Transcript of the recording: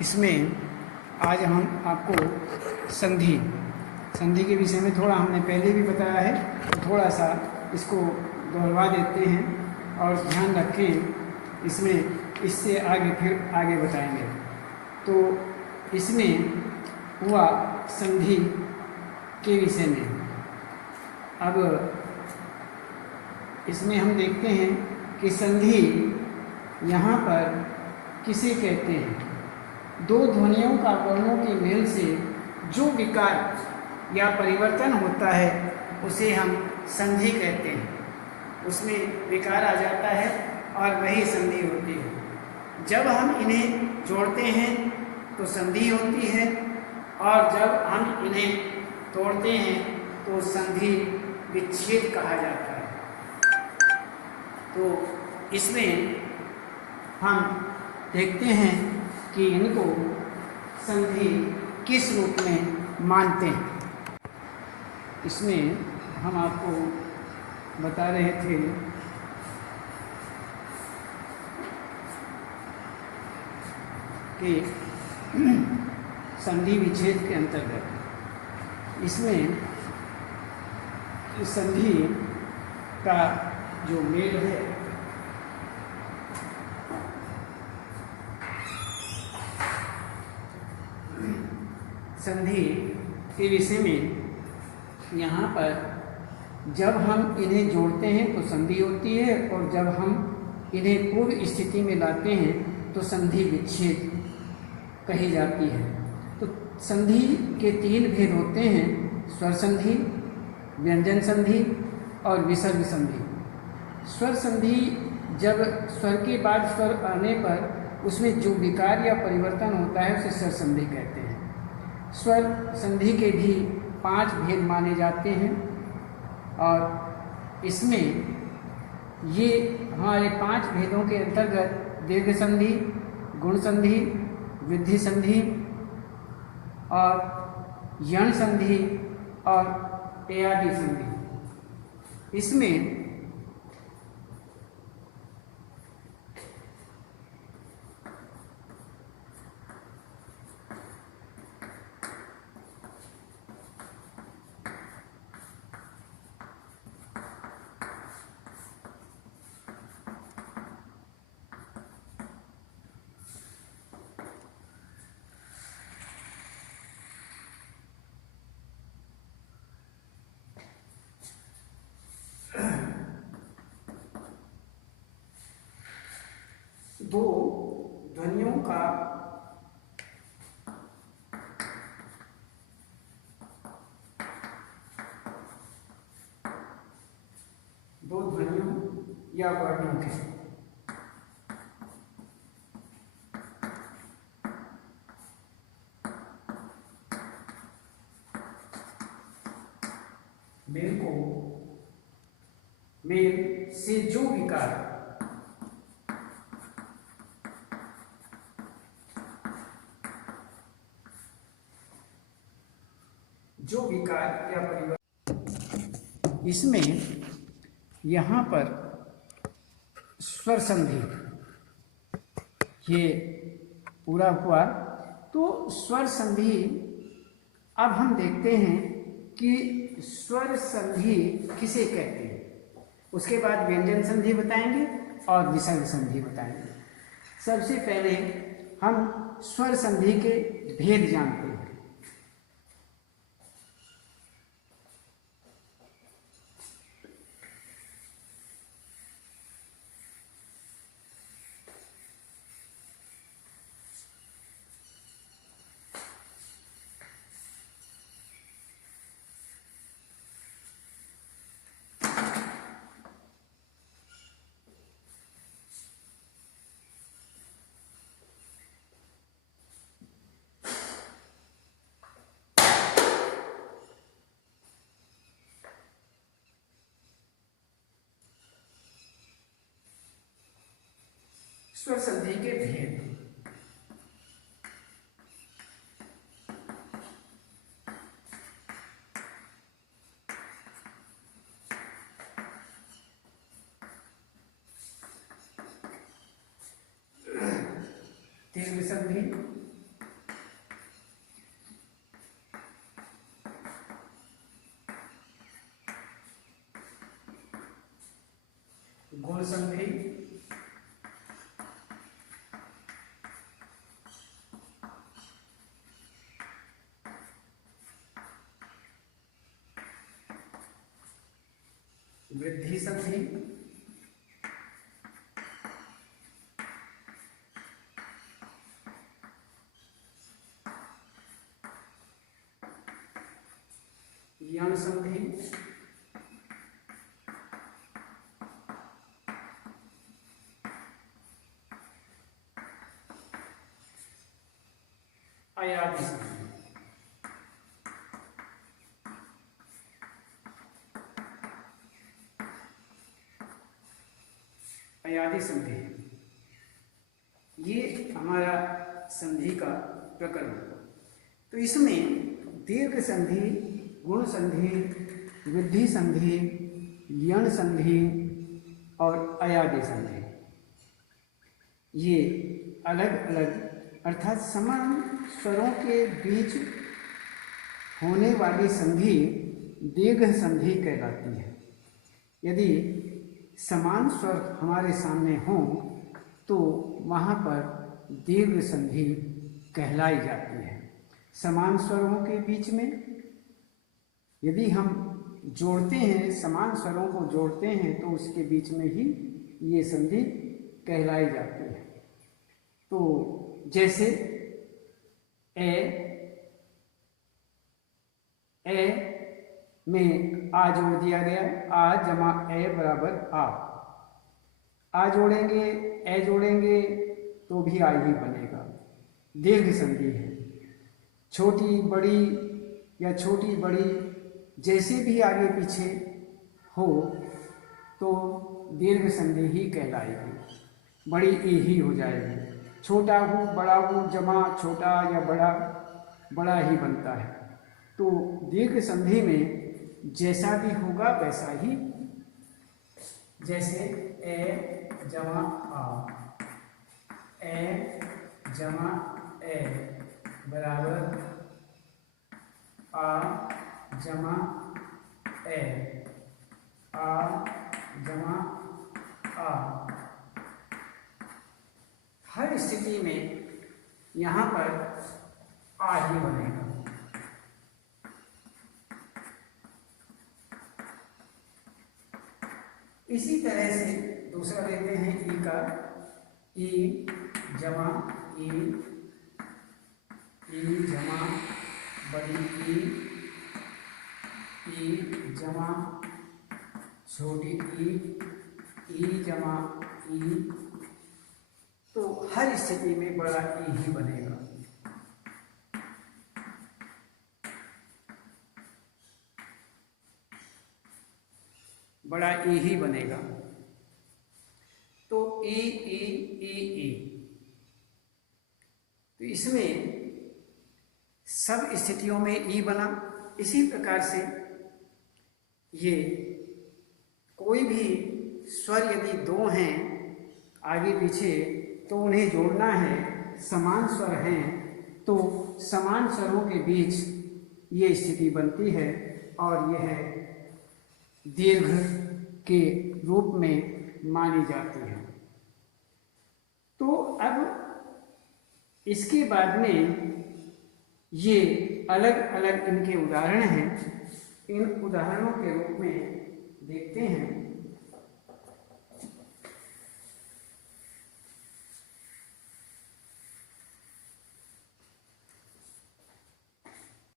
इसमें आज हम आपको संधि के विषय में थोड़ा हमने पहले भी बताया है, तो थोड़ा सा इसको दोहरा देते हैं और ध्यान रखें इसमें, इससे आगे फिर आगे बताएंगे। तो इसमें हुआ संधि के विषय में। अब इसमें हम देखते हैं कि संधि यहाँ पर किसे कहते हैं? दो ध्वनियों का वर्णों के मेल से जो विकार या परिवर्तन होता है उसे हम संधि कहते हैं। उसमें विकार आ जाता है और वही संधि होती है। जब हम इन्हें जोड़ते हैं तो संधि होती है, और जब हम इन्हें तोड़ते हैं तो संधि विच्छेद कहा जाता है। तो इसमें हम देखते हैं कि इनको संधि किस रूप में मानते हैं। इसमें हम आपको बता रहे थे कि संधि विच्छेद के अंतर्गत इसमें संधि का जो मेल है संधि के विषय में, यहाँ पर जब हम इन्हें जोड़ते हैं तो संधि होती है, और जब हम इन्हें पूर्व स्थिति में लाते हैं तो संधि विच्छेद कही जाती है। तो संधि के तीन भेद होते हैं: स्वर संधि, व्यंजन संधि और विसर्ग संधि। स्वर संधि जब स्वर के बाद स्वर आने पर उसमें जो विकार या परिवर्तन होता है उसे स्वर संधि कहते हैं। स्वर संधि के भी 5 भेद माने जाते हैं, और इसमें ये हमारे 5 भेदों के अंतर्गत दीर्घ संधि, गुण संधि, वृद्धि संधि और यण संधि और टेयादि संधि। इसमें दो ध्वनियों का या वर्णों के मेल से जो विकार या परिवर्तन, इसमें यहाँ पर स्वर संधि ये पूरा हुआ। तो स्वर संधि अब हम देखते हैं कि स्वर संधि किसे कहते हैं। उसके बाद व्यंजन संधि बताएंगे और विसर्ग संधि बताएंगे। सबसे पहले हम स्वर संधि के भेद जानते हैं। स्वर संधि के भेद। दीर्घ संधि, वृद्धि संधि, यण संधि, अयादि संधि। अयादि संधि ये हमारा संधि का प्रकरण। तो इसमें दीर्घ संधि, गुण संधि, वृद्धि संधि, यण संधि और अयादि संधि, ये अलग अलग अर्थात समान स्वरों के बीच होने वाली संधि दीर्घ संधि कहलाती है। यदि समान स्वर हमारे सामने हों तो वहाँ पर दीर्घ संधि कहलाई जाती है। समान स्वरों के बीच में यदि हम जोड़ते हैं, समान स्वरों को जोड़ते हैं तो उसके बीच में ही ये संधि कहलाई जाती है। तो जैसे ए में आ जोड़ दिया गया है, आ जमा ए बराबर आ जोड़ेंगे, ए जोड़ेंगे तो भी आ ही बनेगा, दीर्घ संधि है। छोटी बड़ी या छोटी बड़ी जैसे भी आगे पीछे हो तो दीर्घ संधि ही कहलाएगी, बड़ी ई ही हो जाएगी। छोटा हो बड़ा हो जमा छोटा या बड़ा ही बनता है। तो दीर्घ संधि में जैसा भी होगा वैसा ही, जैसे ए जमा आ, ए जमा ए बराबर आ जमा ए, आ जमा आ। हर स्थिति में यहाँ पर आ ही बनेगा। इसी तरह से दूसरा लेते हैं ई का, ई जमा ई, ई जमा बड़ी ई जमा छोटी ई जमा ई। तो हर स्थिति में बड़ा ई ही बनेगा। बड़ा ई ही बनेगा। तो ई। तो इसमें सब स्थितियों में ई बना। इसी प्रकार से ये कोई भी स्वर यदि दो हैं आगे पीछे तो उन्हें जोड़ना है, समान स्वर हैं तो समान स्वरों के बीच ये स्थिति बनती है और यह दीर्घ के रूप में मानी जाती है। तो अब इसके बाद में ये अलग अलग इनके उदाहरण हैं। इन उदाहरणों के रूप में